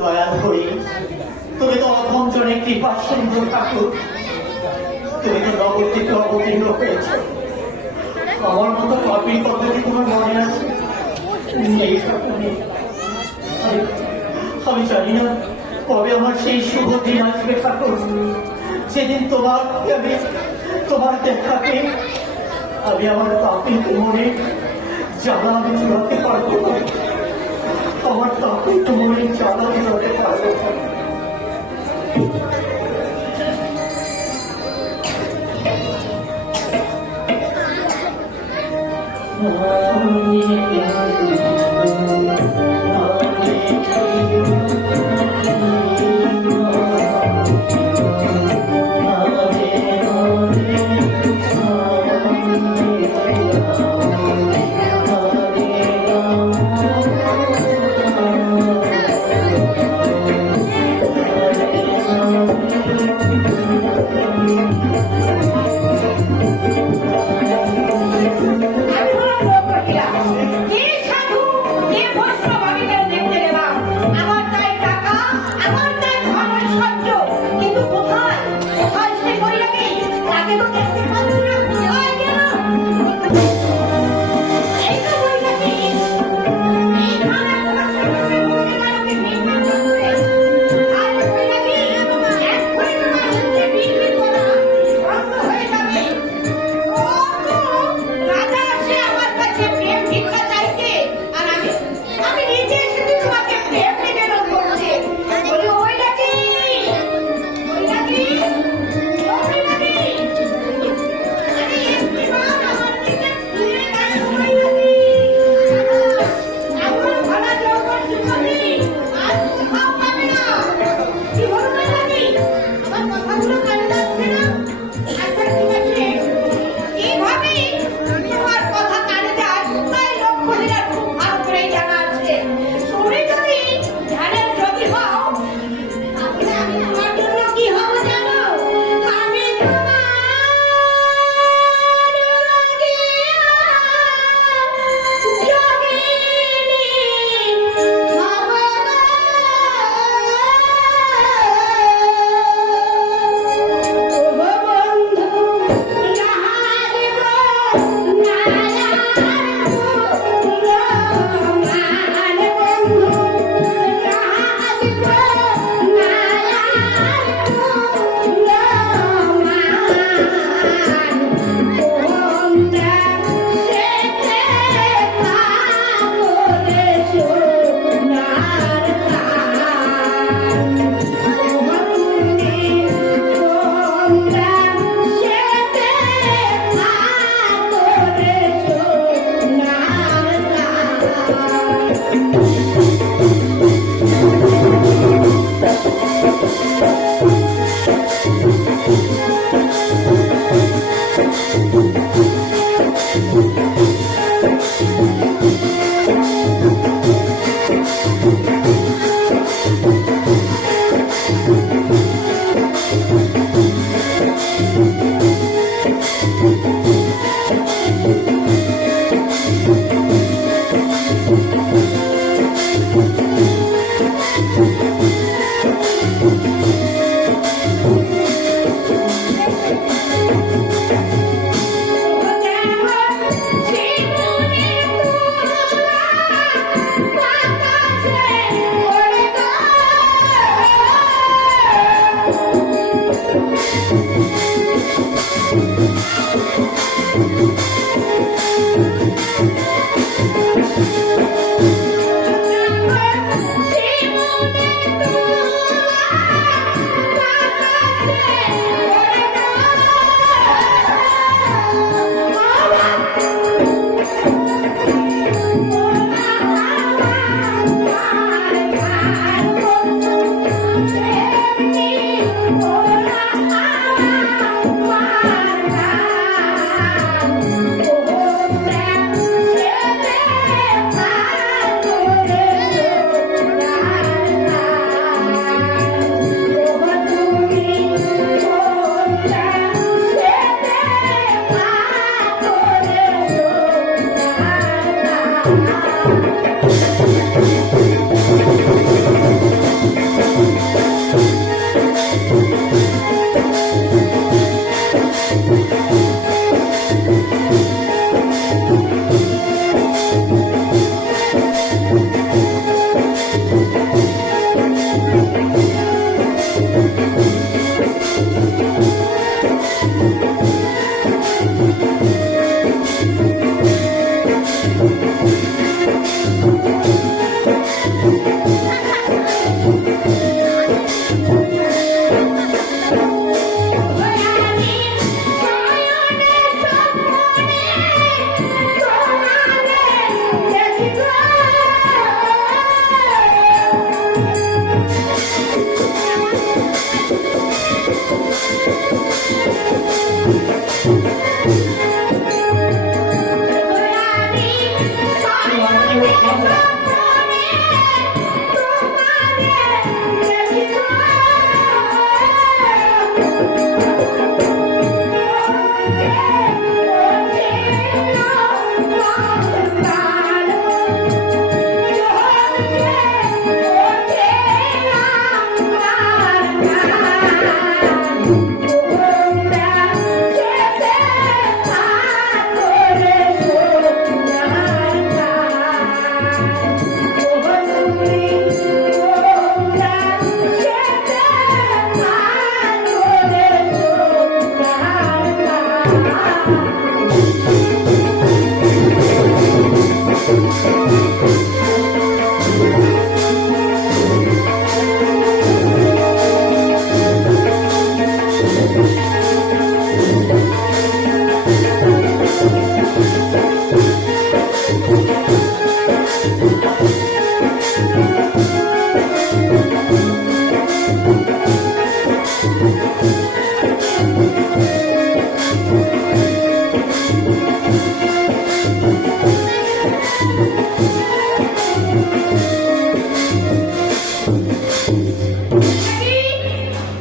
দয়া করি, তুমি তো অভঞ্জনে কৃপা সিন্ধু ঠাকুর, তুমি তো নবদ্বীপে অবতীর্ণ হয়েছ। আমার মতো পাপীর পদ্ধতি তোমার মনে আছে? নেই ঠাকুর, নেই। আমি জানি না কবে আমার সেই শুভ দিন আসবে ঠাকুর, যেদিন তোমার দেখাকে আমি আমার পাপীর মনে জ্বালা আমি চুড়াতে পারবো না। আমার পাপীর মনে জ্বালা চুড়াতে পারবো না।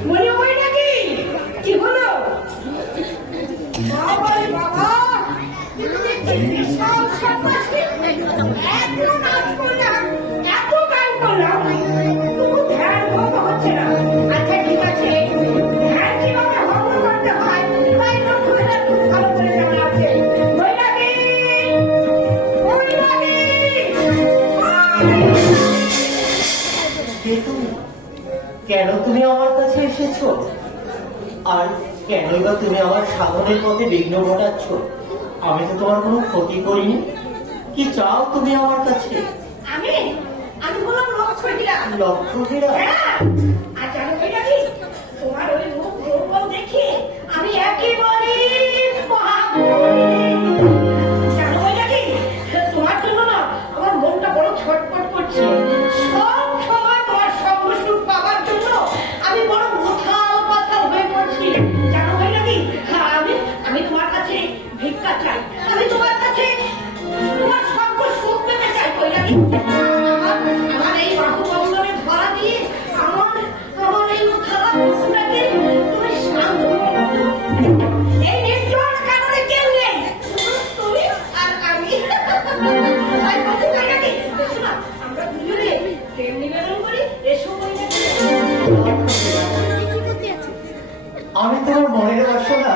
মনে হয় নাকি কি হলো? বাবা রে বাবা, বিশাল সন্ত্রাসী। এত নাচ করলাম, এত গান করলাম, তবু ধ্যান ভঙ্গ হচ্ছে না। আচ্ছা ঠিক আছে, ধ্যান কিভাবে ভঙ্গ করতে হয় তাই লক্ষ্মীরা খুব ভালো করে জানা আছে। বৈরাগী, বৈরাগী, কে তুমি? কেন তুমি আমার কাছে এসেছো? আর কেনই বা তুমি আমার সাধনের পথে বিঘ্ন ঘটাচ্ছ? আমি তো তোমার কোনো ক্ষতি করিনি। কি চাও তুমি আমার কাছে? আমি আমি বললাম লক্ষ্মীরা। লক্ষ্যহীরা? হ্যাঁ, আর জানো বৈরাগী, তোমার ওই মুখ রূপম দেখে আমি একেবারে জানো বৈরাগী, তোমার জন্য না আমার মনটা বড় ছটফট করছে। সব সময় তোমার সঙ্গ সুখ পাওয়ার জন্য আমি বড় মাথাল পাথাল হয়ে পড়ছি। জানো বৈরাগী, আমি আমি তোমার কাছে ভিক্ষা চাই। আমি তোমার কাছে তোমার সঙ্গ সুখ পেতে চাই বৈরাগী। আমার এই বাহুবন্ধনে ধরা দিয়ে আমার আমার এই উঠালা প্রশ্নটাকে তুমি শান্ত করো। এই নির্জন কারণে কেউ নেই, শুধু তুমি আর আমি। তাই বলতে চাই নাকি, এসো না, আমরা দুজনে প্রেম নিবেদন করি। এসো বৈরাগী। আমি তোমার মনের বাসনা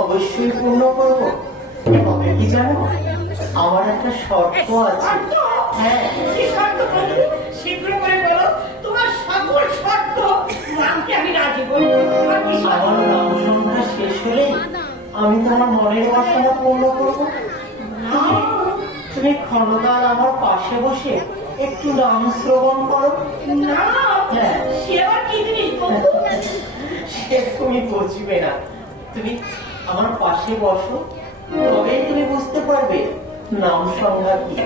অবশ্যই পূর্ণ করব। তবে কি জানো, আমার একটা শর্ত আছে। শর্ত? হ্যাঁ, কি শর্ত বন্ধু? শীঘ্র করে বলো, তোমার সকল শর্ত মানতে আমি রাজি বলবো। তোমার কি শর্ত? আমার নাম সংখ্যা শেষ হলেই আমি তোমার মনের বাসনা পূর্ণ করব। তুমি ক্ষণকাল আমার পাশে বসে একটু নাম শ্রবণ করো। না, হ্যাঁ। সে আবার কি জিনিস বন্ধু? সে তুমি বুঝবে না। তুমি আমার পাশে বসো, তবেই তুমি বুঝতে পারবে নাম সংখ্যা কি।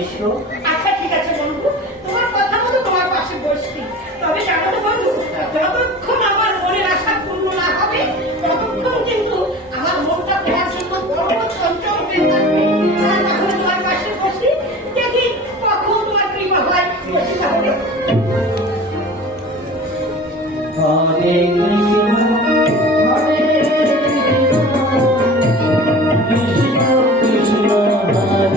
এসো। আচ্ছা ঠিক আছে বন্ধু, তোমার কথা মতো তোমার পাশে বসছি। তবে জানো তো বন্ধু, যতক্ষণ আমার মনের আশা পূর্ণ না হবে ততক্ষণ কিন্তু আমার মনটা তোমার জন্য বড় চঞ্চল হয়ে থাকবে। আর তাহলে তোমার পাশে বসি, দেখি কখন তোমার কৃপা হয়। বসি তাহলে। হরে কৃষ্ণ, হরে কৃষ্ণ, কৃষ্ণ হরে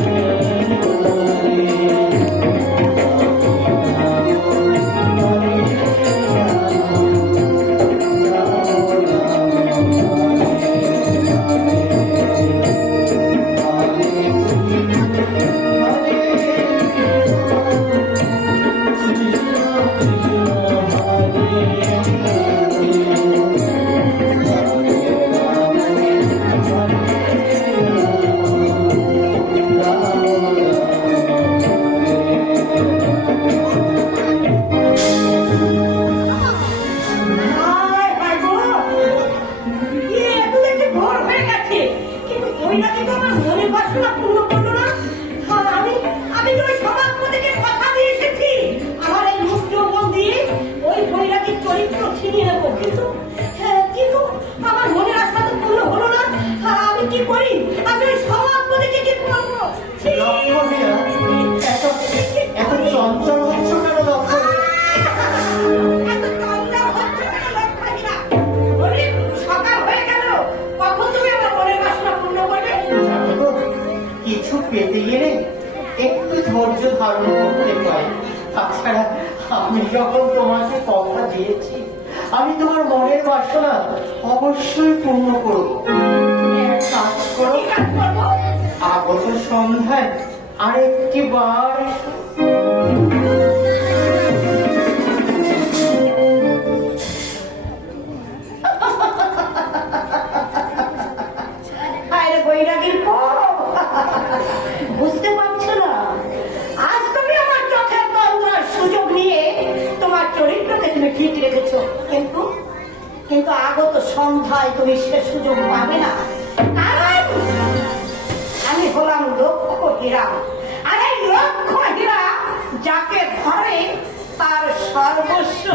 হায় হায় গো, এত দেখতে ভোর হয়ে গেছে, কিন্তু বৈরাগী তো আমার মনের বাসনা পূর্ণ করলো না। আর আমি তো ওই সমাজপতিকে কথা দিয়ে এসেছি, আমার এই মুখ যৌবন দিয়ে ওই বৈরাগীর চরিত্র ছিনিয়ে নেবো। কিন্তু আমার মনের আশা তো পূর্ণ হলো না। আর আমি কি করি? আমি ওই সমাজপতিকে কি করবো? লক্ষ্মণীরা, এত চঞ্চল হচ্ছ কেন লক্ষ্মণ? এত চঞ্চল হচ্ছে কেন লক্ষ্মীরা? বলি, সকাল হয়ে গেল, কখন তুমি আমার মনের বাসনা পূর্ণ করবে? জানো তো, কিছু পেতে গেলে একটু ধৈর্য ধারণ করতে হয়। তাছাড়া আমি যখন তোমাকে কথা দিয়েছি, আমি তোমার মনের বাসনা অবশ্যই পূর্ণ করবো। তুমি এক কাজ করো, কি কাজ করবো? আগত সন্ধ্যায় আরেকটি বার এসো। আরে বৈরাগীর পর বুঝতে পারছো না, আজ তুমি আমার চোখের তন্দ্রার সুযোগ নিয়ে তোমার চরিত্রকে তুমি ঠিক রেখেছো, কিন্তু কিন্তু আগত সন্ধ্যায় তুমি সে সুযোগ পাবে না। কারণ আমি হলাম লক্ষ্য হীরা, আর এই লক্ষ্য হীরা যাকে ধরে তার সর্বস্ব।